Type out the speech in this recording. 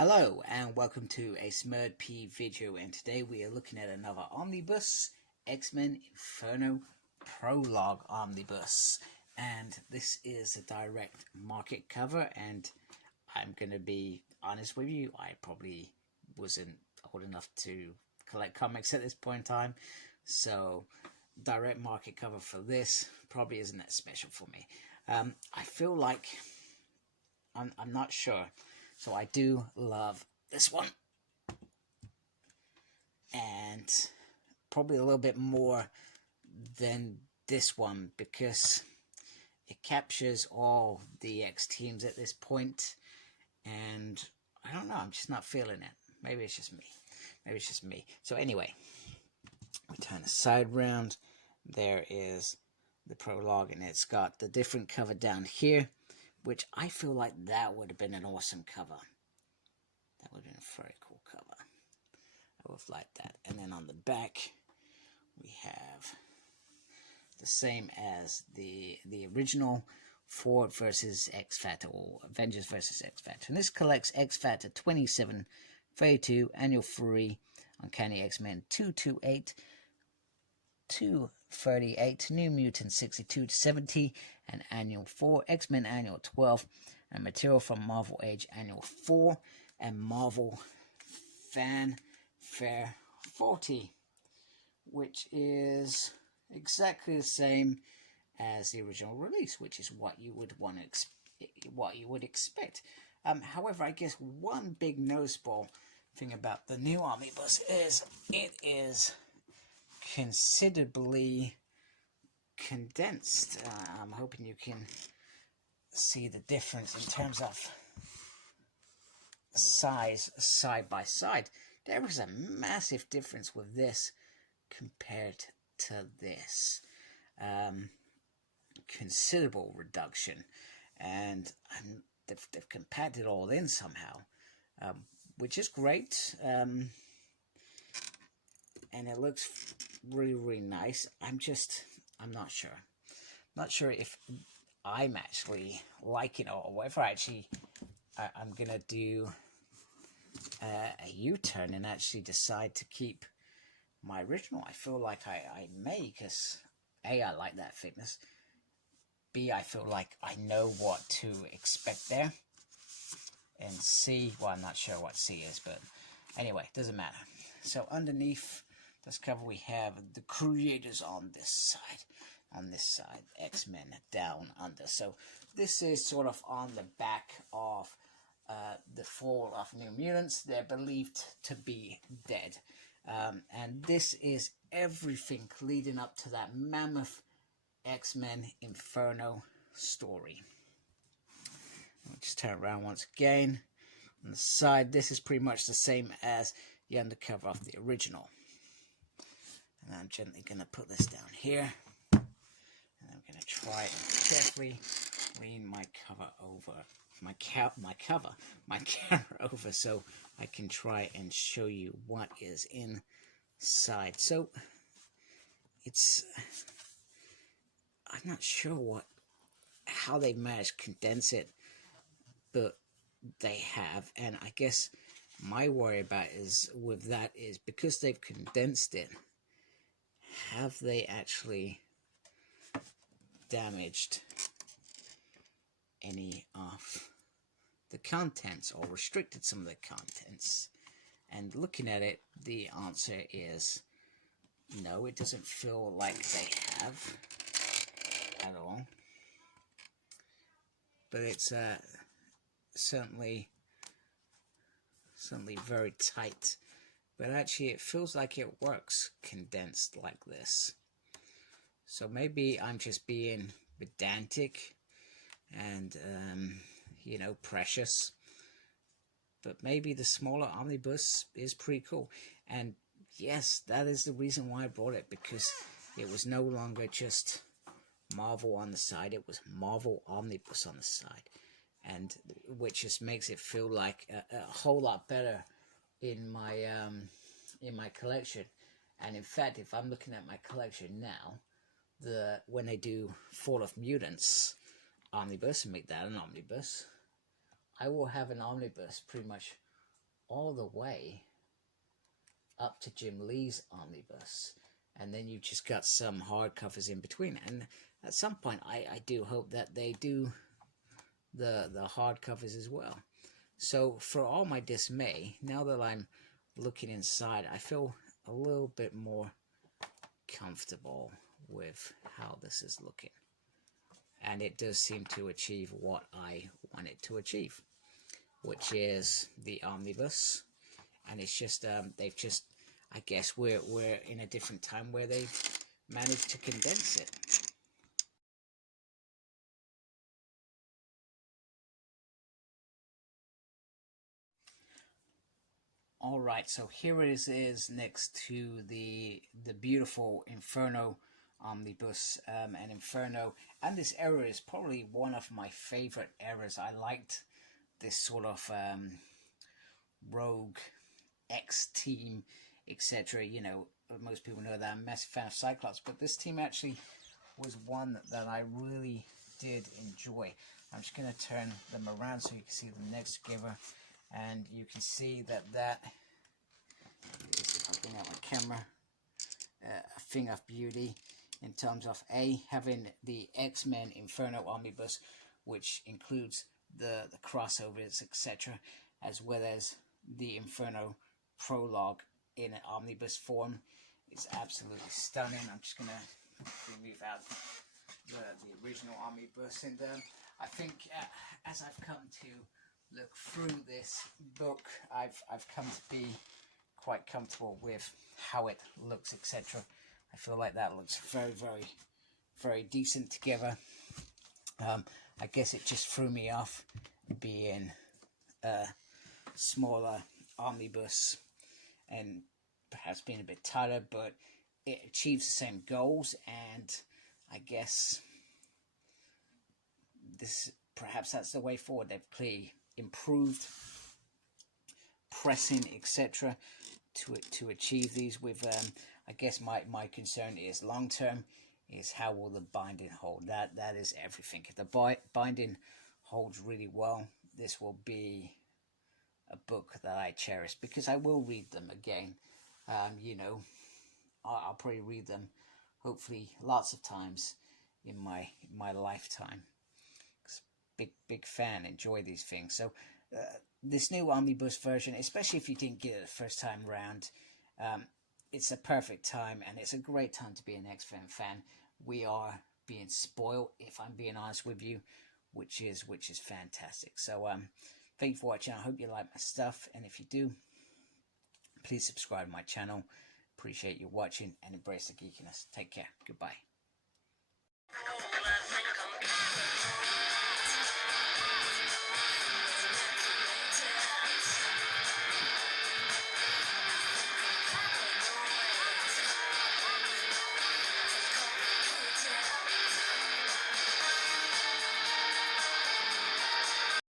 Hello and welcome to a Smurd P video, and today we are looking at another omnibus, X-Men Inferno Prologue omnibus, and this is a direct market cover. And I'm gonna be honest with you, I probably wasn't old enough to collect comics at this point in time, so direct market cover for this probably isn't that special for me. I feel like I'm not sure. So I do love this one, and probably a little bit more than this one because it captures all the X teams at this point, and I don't know, I'm just not feeling it. Maybe it's just me. So anyway, we turn the side round. There is the prologue, and it's got the different cover down here, which I feel like that would have been an awesome cover. That would have been a very cool cover. I would have liked that. And then on the back, we have the same as the original Ford versus X Factor, or Avengers versus X Factor. And this collects X Factor 2732, Annual 3, Uncanny X-Men 228, 238, New Mutants 62 to 70, and Annual 4, X-Men Annual 12, and material from Marvel Age Annual 4, and Marvel Fanfare 40, which is exactly the same as the original release, which is what you would expect. However, I guess one big noticeable thing about the new omnibus is it is considerably condensed. I'm hoping you can see the difference in terms of size side by side. There is a massive difference with this compared to this. Considerable reduction, and they've compacted it all in somehow, which is great. And it looks really nice. I'm not sure. Not sure if I'm actually liking it, or whether I'm gonna do a U-turn and actually decide to keep my original. I feel like I may, because A, I like that thickness. B, I feel like I know what to expect there. And C, well, I'm not sure what C is, but anyway, doesn't matter. So underneath this cover, we have the creators on this side. On this side, X-Men Down Under. So this is sort of on the back of the fall of New Mutants. They're believed to be dead. And this is everything leading up to that mammoth X-Men Inferno story. I'll just turn around once again. On the side, this is pretty much the same as the undercover of the original. And I'm gently going to put this down here. And I'm going to try and carefully lean my cover over, my camera over, so I can try and show you what is inside. So I'm not sure how they managed to condense it, but they have. And I guess my worry about is because they've condensed it, have they actually damaged any of the contents or restricted some of the contents? And looking at it, the answer is no. It doesn't feel like they have at all, but it's certainly very tight. But actually it feels like it works condensed like this. So maybe I'm just being pedantic and, precious. But maybe the smaller omnibus is pretty cool. And yes, that is the reason why I brought it, because it was no longer just Marvel on the side. It was Marvel Omnibus on the side. And which just makes it feel like a whole lot better in my collection. And in fact, if I'm looking at my collection now, when they do Fall of Mutants omnibus and make that an omnibus, I will have an omnibus pretty much all the way up to Jim Lee's omnibus, and then you just got some hardcovers in between. And at some point, I do hope that they do the hardcovers as well. So for all my dismay, now that I'm looking inside, I feel a little bit more comfortable with how this is looking, and it does seem to achieve what I want it to achieve, which is the omnibus. And it's just they've just, I guess we're in a different time where they've managed to condense it. All right, so here it is next to the beautiful Inferno omnibus. And Inferno and this era is probably one of my favorite eras. I liked this sort of rogue X-team, etc. You know, most people know that I'm a massive fan of Cyclops, but this team actually was one that I really did enjoy. I'm just going to turn them around so you can see them next together. And you can see that is, if I bring out my camera, a thing of beauty in terms of having the X-Men Inferno omnibus, which includes the crossovers, etc., as well as the Inferno Prologue in an omnibus form. It's absolutely stunning. I'm just going to remove out the original omnibus, and I think as I've come to look through this book, I've come to be quite comfortable with how it looks, etc. I feel like that looks very, very, very decent together. I guess it just threw me off being a smaller omnibus and perhaps being a bit tighter, but it achieves the same goals, and I guess perhaps that's the way forward. They've clearly improved pressing, etc., to achieve these with I guess my concern is long term is how will the binding hold. That is everything. If the binding holds really well, this will be a book that I cherish, because I will read them again. You know, I'll probably read them hopefully lots of times in my lifetime. Big fan, enjoy these things. So this new omnibus version, especially if you didn't get it the first time round, it's a perfect time, and it's a great time to be an X-Men fan. We are being spoiled, if I'm being honest with you, which is fantastic. So thank you for watching. I hope you like my stuff, and if you do, please subscribe to my channel. Appreciate you watching, and embrace the geekiness. Take care. Goodbye.